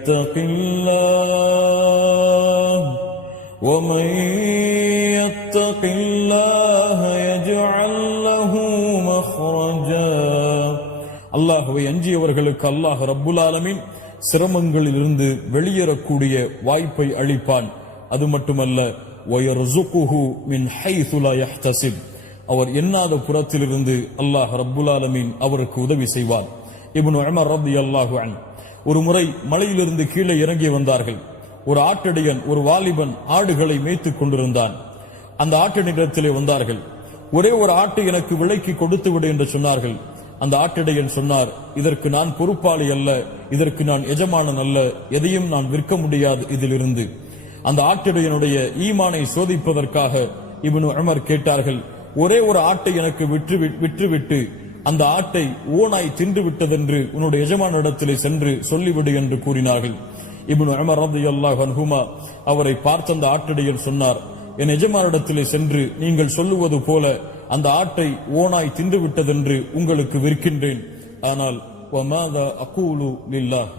يتق الله ومن يتق الله يجعل له مخرجا. அல்லாஹ்வை அஞ்சியவர்களுக்கு அல்லாஹ் ரப்புல் ஆலமீன் சிரமங்களிலிருந்து வெளியேறக்கூடிய வாய்ப்பை அளிப்பான். அது மட்டுமல்ல, வயர்சுகுஹு மின் ஹைது லா யஹ்தஸிப், அவர் எண்ணாத புறத்திலிருந்து அல்லாஹ் ரப்புல் ஆலமீன் அவருக்கு உதவி செய்வார். இப்னு உமர் ரலியல்லாஹு அன்ஹு ஒரு முறை மலையிலிருந்து கீழே இறங்கி வந்தார்கள். ஒரு ஆட்டடியன், ஒரு வாலிபன் ஆடுகளை மேய்த்துக் கொண்டிருந்தான். அந்த ஆட்டடியிடத்திலே வந்தார்கள். ஒரே ஒரு ஆட்டை எனக்கு விலைக்கு கொடுத்து விடு என்று சொன்னார்கள். அந்த ஆட்டடியன் சொன்னார், இதற்கு நான் பொறுப்பாளி அல்ல, இதற்கு நான் எஜமானன் அல்ல, எதையும் நான் விற்க முடியாது இதிலிருந்து. அந்த ஆட்டடியனுடைய ஈமானை சோதிப்பதற்காக இப்னு உமர் கேட்டார்கள், ஒரே ஒரு ஆட்டை எனக்கு விற்றுவிட்டு அந்த ஆட்டை ஓனாய் தின்று விட்டதென்று உன்னுடைய எஜமானிடத்திலே சென்று சொல்லிவிடு என்று கூறினார்கள். இப்னு உமர் ரலியல்லாஹு அன்ஹுமா அவரை பார்த்த அந்த ஆட்டடியன் சொன்னார், என் எஜமானிடத்திலே சென்று நீங்கள் சொல்லுவது போல அந்த ஆட்டை ஓனாய் தின்று விட்டதென்று உங்களுக்கு விற்கின்றேன். ஆனால் வமாதா அகூலு லில்லாஹ்,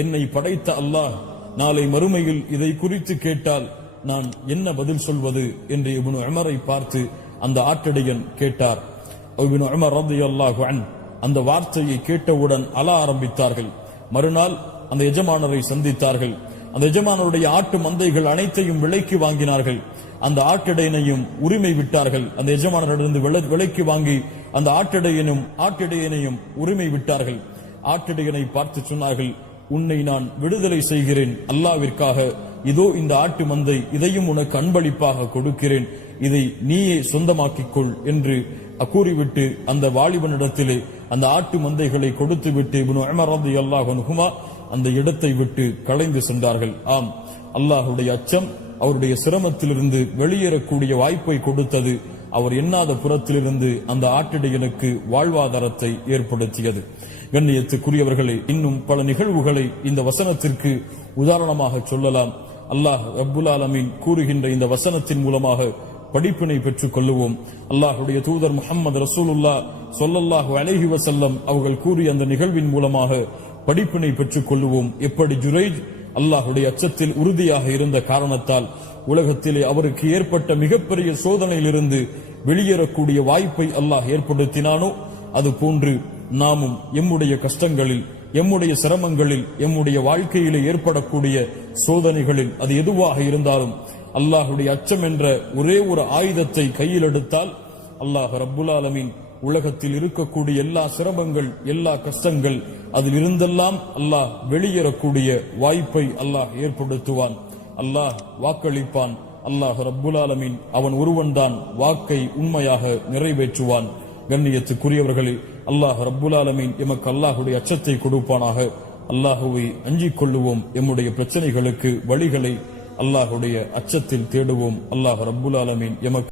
என்னை படைத்த அல்லாஹ் நாளை மறுமையில் இதை குறித்து கேட்டால் நான் என்ன பதில் சொல்வது என்று இப்னு உமரை பார்த்து அந்த ஆட்டடியன் கேட்டார். இப்னு உமர் ரலியல்லாஹு அன்ஹு அந்த வார்த்தையை கேட்டவுடன் அழ ஆரம்பித்தார்கள். மறுநாள் அந்த எஜமானரை சந்தித்தார்கள். அந்த எஜமானருடைய ஆட்டு மந்தைகள் அனைத்தையும் விலைக்கு வாங்கினார்கள். அந்த ஆட்டடையனையும் உரிமை விட்டார்கள். அந்த எஜமானரிடமிருந்து விலைக்கு வாங்கி அந்த ஆட்டடையனையும் உரிமை விட்டார்கள். ஆட்டடையனை பார்த்து சொன்னார்கள், உன்னை நான் விடுதலை செய்கிறேன் அல்லாஹ்விற்காக. இதோ இந்த ஆட்டு மந்தை, இதையும் உனக்கு அன்பளிப்பாக கொடுக்கிறேன், இதை நீயே சொந்தமாக்கிக்கொள் என்று கூறிவிட்டு அந்த வாலிபனிடத்திலே அந்த ஆட்டு மந்தைகளை கொடுத்து விட்டு இப்னு உமர் ரலியல்லாஹு அன்ஹுமா அந்த இடத்தை விட்டு கலைந்து சென்றார்கள். ஆம், அல்லாஹ்வுடைய அச்சம் அவருடைய சிரமத்திலிருந்து வெளியேறக்கூடிய வாய்ப்பை கொடுத்தது. அவர் எண்ணாத புறத்திலிருந்து அந்த ஆட்டிடையனுக்கு வாழ்வாதாரத்தை ஏற்படுத்தியது. கண்ணியத்துக்குரியவர்களே, இன்னும் பல நிகழ்வுகளை இந்த வசனத்திற்கு உதாரணமாக சொல்லலாம். அல்லாஹ் ரப்புல் ஆலமீன் கூறுகின்ற இந்த வசனத்தின் மூலமாக படிப்பினை பெற்றுக் கொள்ளுவோம். அல்லாஹ்வுடைய தூதர் முஹம்மது ரசூலுல்லாஹ் ஸல்லல்லாஹு அலைஹி வஸல்லம் அவர்கள் கூறிய அந்த நிகழ்வின் மூலமாக படிப்பினை பெற்றுக் கொள்ளுவோம். எப்படி ஜுரைஜ் அல்லாஹ்வுடைய அச்சத்தில் உறுதியாக இருந்த காரணத்தால் உலகத்திலே அவருக்கு ஏற்பட்ட மிகப்பெரிய சோதனையிலிருந்து வெளியேறக்கூடிய வாய்ப்பை அல்லாஹ் ஏற்படுத்தினானோ, அது போன்று நாமும் எம்முடைய கஷ்டங்களில், எம்முடைய சிரமங்களில், எம்முடைய வாழ்க்கையிலே ஏற்படக்கூடிய சோதனைகளில் அது எதுவாக இருந்தாலும் அல்லாஹ்வுடைய அச்சம் என்ற ஒரே ஒரு ஆயுதத்தை கையில் எடுத்தால் அல்லாஹ் ரப்புல் ஆலமீன் உலகத்தில் இருக்கக்கூடிய எல்லா சிரமங்கள், எல்லா கஷ்டங்கள், அதில் இருந்தெல்லாம் அல்லாஹ் வெளியேறக்கூடிய வாய்ப்பை அல்லாஹ் ஏற்படுத்துவான். அல்லாஹ் வாக்களிப்பான். அல்லாஹ் ரப்புல் ஆலமீன் அவன் ஒருவன்தான் வாக்கை உண்மையாக நிறைவேற்றுவான். கண்ணியத்துக்குரியவர்களே, அல்லாஹ் ரப்புல் ஆலமீன் எமக்கு அல்லாஹ்வுடைய அச்சத்தை கொடுப்பானாக. அல்லாஹ்வை அஞ்சிக் கொள்ளுவோம். எம்முடைய பிரச்சனைகளுக்கு வழிகளை அல்லாஹ்வுடைய அச்சத்தில் தேடுவோம். அல்லாஹ் ரப்புல் ஆலமீன் எமக்கு